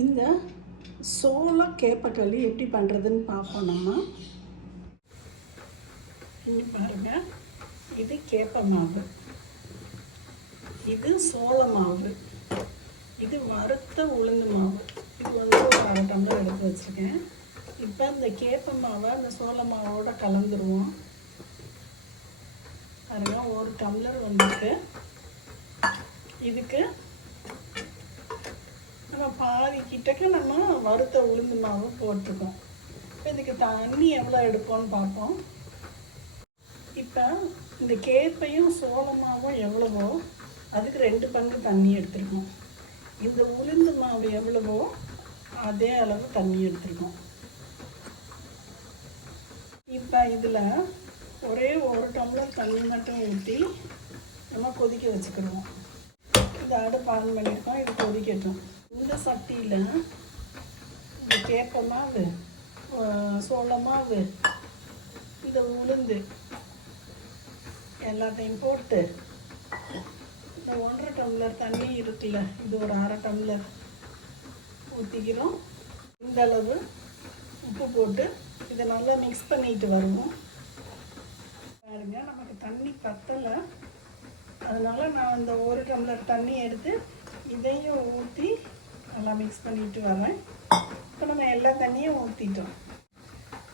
இந்த சோள கேப்பக்களி எப்படி பண்ணுறதுன்னு பார்ப்போம் நம்ம. இங்கே பாருங்கள், இது கேப்ப மாவு, இது சோள மாவு, இது வறுத்த உளுந்து மாவு. இது வந்து ஒரு 1/2 டம்ளர் எடுத்து வச்சுருக்கேன். இப்போ இந்த கேப்ப மாவை அந்த சோள மாவோட கலந்துருவோம். பாருங்க, 1 டம்ளர் வந்துருக்கு. இதுக்கு நம்ம பாதி கிட்டக்க நம்ம வறுத்த உளுந்து மாவு போட்டிருக்கோம். இப்போ இதுக்கு தண்ணி எவ்வளோ எடுப்போம்னு பார்ப்போம். இப்போ இந்த கேப்பையும் சோளமாவும் எவ்வளவோ அதுக்கு 2 பங்கு தண்ணி எடுத்துருக்கோம். இந்த உளுந்து மாவு எவ்வளவோ அதே அளவு தண்ணி எடுத்துருக்கோம். இப்போ இதில் ஒரே 1 டம்ளர் தண்ணி மட்டும் ஊற்றி நம்ம கொதிக்க வச்சுக்கிடுவோம். இந்த அடுப்பு ஆன் பண்ணியிருக்கோம், இது கொதிக்கட்டும். இந்த சட்டியில் இந்த கேப்ப மாவு, சோள மாவு, இந்த உளுந்து எல்லாத்தையும் போட்டு இந்த 1/2 டம்ளர் தண்ணி இருக்குல்ல, இது ஒரு 1/2 டம்ளர் ஊற்றிக்கிறோம். இந்த அளவு உப்பு போட்டு இதை நல்லா மிக்ஸ் பண்ணிட்டு வருவோம். பாருங்க, நமக்கு தண்ணி பத்தலை, அதனால் நான் இந்த 1 டம்ளர் தண்ணி எடுத்து இதையும் ஊற்றி நல்லா மிக்ஸ் பண்ணிட்டு வரேன். இப்போ நம்ம எல்லா தண்ணியும் ஊற்றிட்டோம்.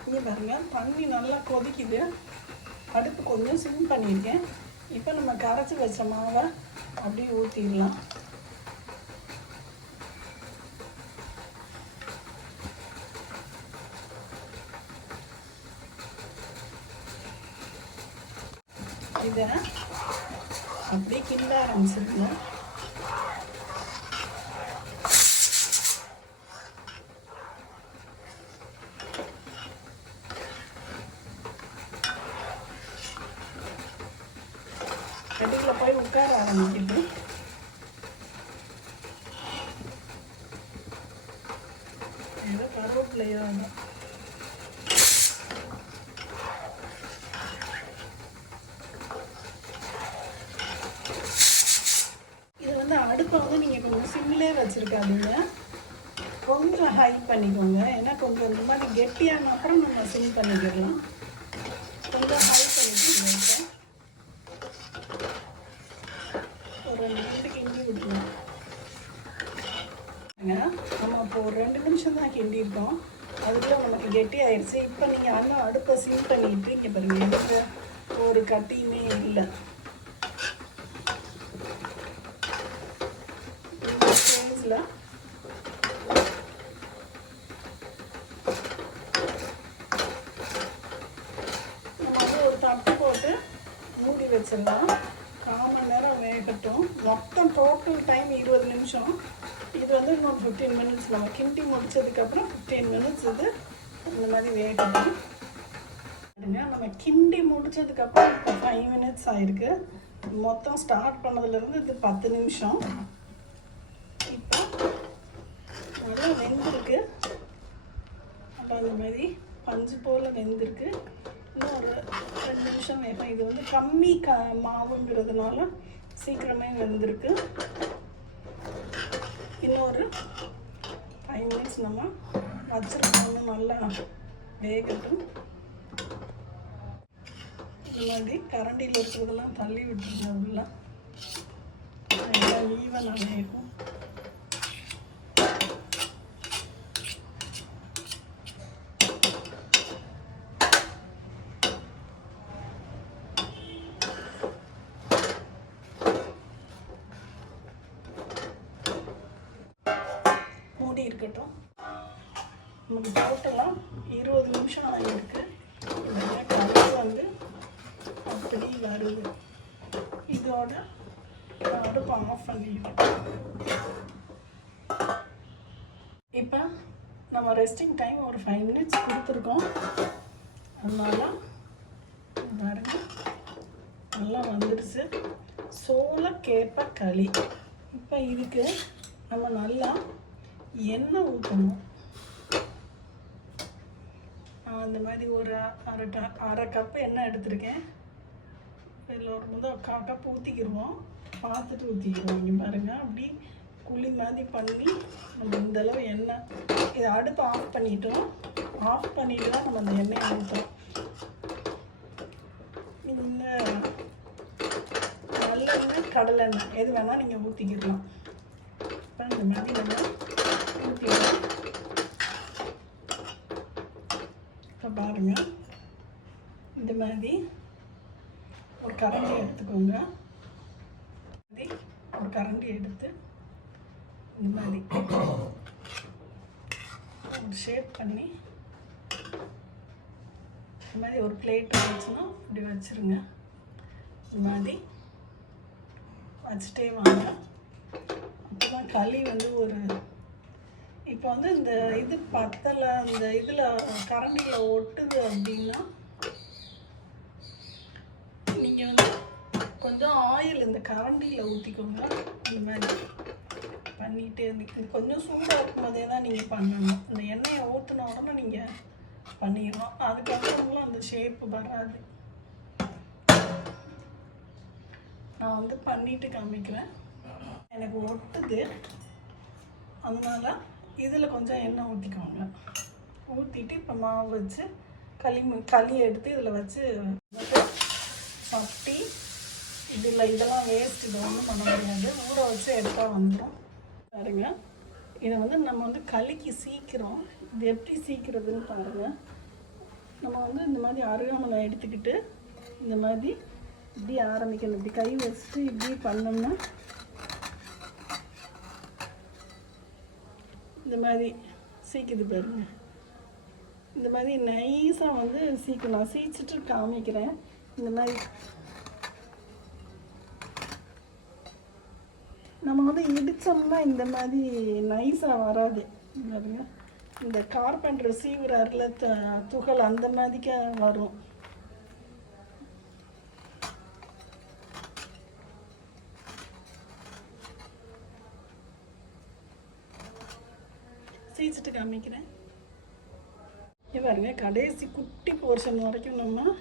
இங்கே பாருங்கள், தண்ணி நல்லா கொதிக்குது. அடுப்பு கொஞ்சம் சிம் பண்ணியிருக்கேன். இப்போ நம்ம கரைச்சி வச்ச மாவை அப்படியே ஊற்றிடலாம். இதை அப்படியே கிண்ட ஆரம்பிச்சிருங்க. அடியில் போய் உட்கார ஆரம்பிக்குது. ஏதோ கருவேப்பிலையோ இது வந்து அடுப்பை வந்து நீங்கள் கொஞ்சம் சிம்மிலே வச்சுருக்காதீங்க, கொஞ்சம் ஹை பண்ணிக்கோங்க. ஏன்னா கொஞ்சம் இந்த மாதிரி கெட்டியான அப்புறம் நம்ம சிம் பண்ணிக்கிடலாம். கொஞ்சம் ஹை பண்ணிக்கோங்க. ஒரு 2 நிமிஷம் கிண்டி விட்டுருவோம். நம்ம இப்போ ஒரு 2 நிமிஷம் தான் கிண்டியிருக்கோம், அதுக்குள்ளே நமக்கு கெட்டி ஆயிடுச்சு. இப்போ நீங்கள் ஆனால் அடுப்பை சிம் பண்ணிட்டு இங்கே பாருங்கள், எதுக்கு ஒரு கட்டியுமே இல்லை. இந்த ஸ்டேஜில் நம்ம வந்து ஒரு தட்டு போட்டு மூடி வச்சிடலாம். 1/4 மணி நேரம் வேகட்டும். மொத்தம் டோட்டல் டைம் 20 நிமிஷம். இது வந்து இன்னும் 15 மினிட்ஸ் நம்ம கிண்டி முடிச்சதுக்கப்புறம் 15 மினிட்ஸ் இது இந்த மாதிரி வேகட்டும். நம்ம கிண்டி முடிச்சதுக்கப்புறம் இப்போ 5 மினிட்ஸ் ஆயிருக்கு. மொத்தம் ஸ்டார்ட் பண்ணதுலேருந்து இது 10 நிமிஷம். இப்போ நல்லா வெந்திருக்கு, நல்லா இந்த மாதிரி பஞ்சு போல் வெந்திருக்கு. இன்னும் ஒரு 2 நிமிஷம் வேகும். இது வந்து கம்மி மாவுங்கிறதுனால சீக்கிரமே வெந்திருக்கு. இன்னொரு 5 மினிட்ஸ் நம்ம வச்சுருக்கோம், நல்லா வேகட்டும். இந்த மாதிரி கரண்டியில் இருக்கிறதெல்லாம் தள்ளி விட்டுருங்க, உள்ள எல்லாம் ஈவனாக வேகும். மூடி இருக்கட்டும். நமக்கு டோட்டலாக 20 நிமிஷம் ஆகிருக்கு. கலர் வந்து அப்படி வருது. இதோட அடுப்பு ஆஃப் பண்ணிடுவோம். இப்போ நம்ம ரெஸ்டிங் டைம் ஒரு 5 மினிட்ஸ் கொடுத்துருக்கோம். அதனால பாருங்க, நல்லா வந்துடுச்சு சோள கேப்ப களி. இப்போ இதுக்கு நம்ம நல்லா எண்ணெய் ஊற்றணும். அந்த மாதிரி ஒரு 1/2 கப் எண்ணெய் எடுத்திருக்கேன். இதில் ஒரு 1/4 கப் ஊற்றிக்கிடுவோம். பார்த்துட்டு ஊற்றிக்கிடுவோம். இங்கே பாருங்கள், அப்படி குழி மாதிரி பண்ணி நம்ம இந்தளவு எண்ணெய் இதை அடுப்பு ஆஃப் பண்ணிட்டோம். ஆஃப் பண்ணிட்டு தான் நம்ம அந்த எண்ணெயை ஊற்றுறோம். இந்த நல்லெண்ணெய் கடலெண்ணெய் எது வேணால் நீங்கள் ஊற்றிக்கிடலாம். இப்போ இந்த மாதிரி நம்ம ஊற்றிடலாம். இப்போ பாருங்கள், இந்த மாதிரி ஒரு கரண்டி எடுத்துக்கோங்க. ஒரு கரண்டி எடுத்து இந்த மாதிரி ஒரு ஷேப் பண்ணி இந்த மாதிரி ஒரு பிளேட் வச்சுன்னா இப்படி வச்சுருங்க. இந்த மாதிரி வச்சுட்டே வாங்க. அப்போ தான் களி வந்து ஒரு இப்போ வந்து இந்த இது பத்தலை, அந்த இதில் கரண்டியில் ஒட்டுது அப்படின்னா நீங்கள் வந்து கொஞ்சம் ஆயில் இந்த கரண்டியில் ஊற்றிக்கோங்க. இந்த மாதிரி பண்ணிகிட்டே இருந்தீங்க. கொஞ்சம் சூடாக இருக்கும் போதே தான் நீங்கள் பண்ணணும். அந்த எண்ணெயை ஊற்றின உடனே நீங்கள் பண்ணிடலாம். அதுக்கப்புறம்லாம் அந்த ஷேப்பு வராது. நான் வந்து பண்ணிட்டு காமிக்கிறேன். எனக்கு ஒட்டுது, அதனால இதில் கொஞ்சம் எண்ணெய் ஊற்றிக்கோங்க. ஊற்றிட்டு இப்போ மாவு வச்சு களியை எடுத்து இதில் வச்சு சட்டி இதில் இதெல்லாம் வேஸ்ட், இதை ஒன்றும் பண்ண முடியாது. ஊற வச்சு எடுத்தால் வந்துடும். பாருங்க, இதை வந்து நம்ம வந்து களிக்கு சீக்கிறோம். இது எப்படி சீக்கிறதுன்னு பாருங்கள். நம்ம வந்து இந்த மாதிரி அருகாமனை எடுத்துக்கிட்டு இந்த மாதிரி இப்படி ஆரம்பிக்கணும். இப்படி கை வச்சுட்டு இப்படி பண்ணோம்னா இந்த மாதிரி சீக்குது பாருங்க. இந்த மாதிரி நைஸாக வந்து சீக்கணும். நான் சீச்சிட்டு காமிக்கிறேன். இந்த மாதிரி நம்ம வந்து இடித்தோம்னா இந்த மாதிரி நைஸாக வராது. பாருங்க, இந்த கார்பெண்டர் சீவுறாருல துகள் அந்த மாதிரிக்க வரும். சீச்சிட்டு காமிக்கிறேன். பாருங்க, கடைசி குட்டி போர்ஷன் வரைக்கும் நம்ம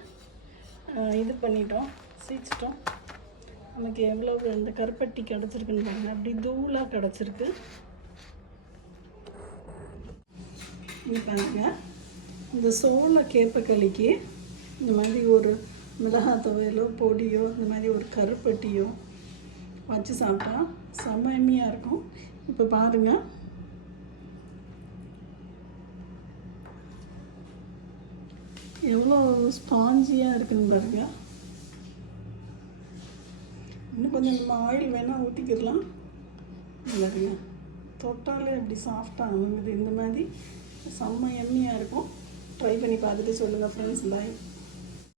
இது பண்ணிட்டோம், சீச்சிட்டோம். நமக்கு எவ்வளோ இந்த கருப்பட்டி கிடச்சிருக்குன்னு பாருங்கள். அப்படி தூளாக கிடச்சிருக்கு. இது பாருங்க, இந்த சோள கேப்பக்களிக்கு இந்த மாதிரி ஒரு மிளகாய் துவையலோ பொடியோ இந்த மாதிரி ஒரு கருப்பட்டியோ வச்சு சாப்பிட்டா செம்மையாக இருக்கும். இப்போ பாருங்கள், எவ்வளோ ஸ்பாஞ்சியாக இருக்குன்னு பாருங்கள். இன்னும் கொஞ்சம் நம்ம ஆயில் வேணால் ஊற்றிக்கிடலாம். பாருங்க, தொட்டாலே அப்படி சாஃப்டாக அமைங்குது. இந்த மாதிரி செம்ம எம்மியாக இருக்கும். ட்ரை பண்ணி பார்த்துட்டு சொல்லுங்கள் ஃப்ரெண்ட்ஸ். பாய்.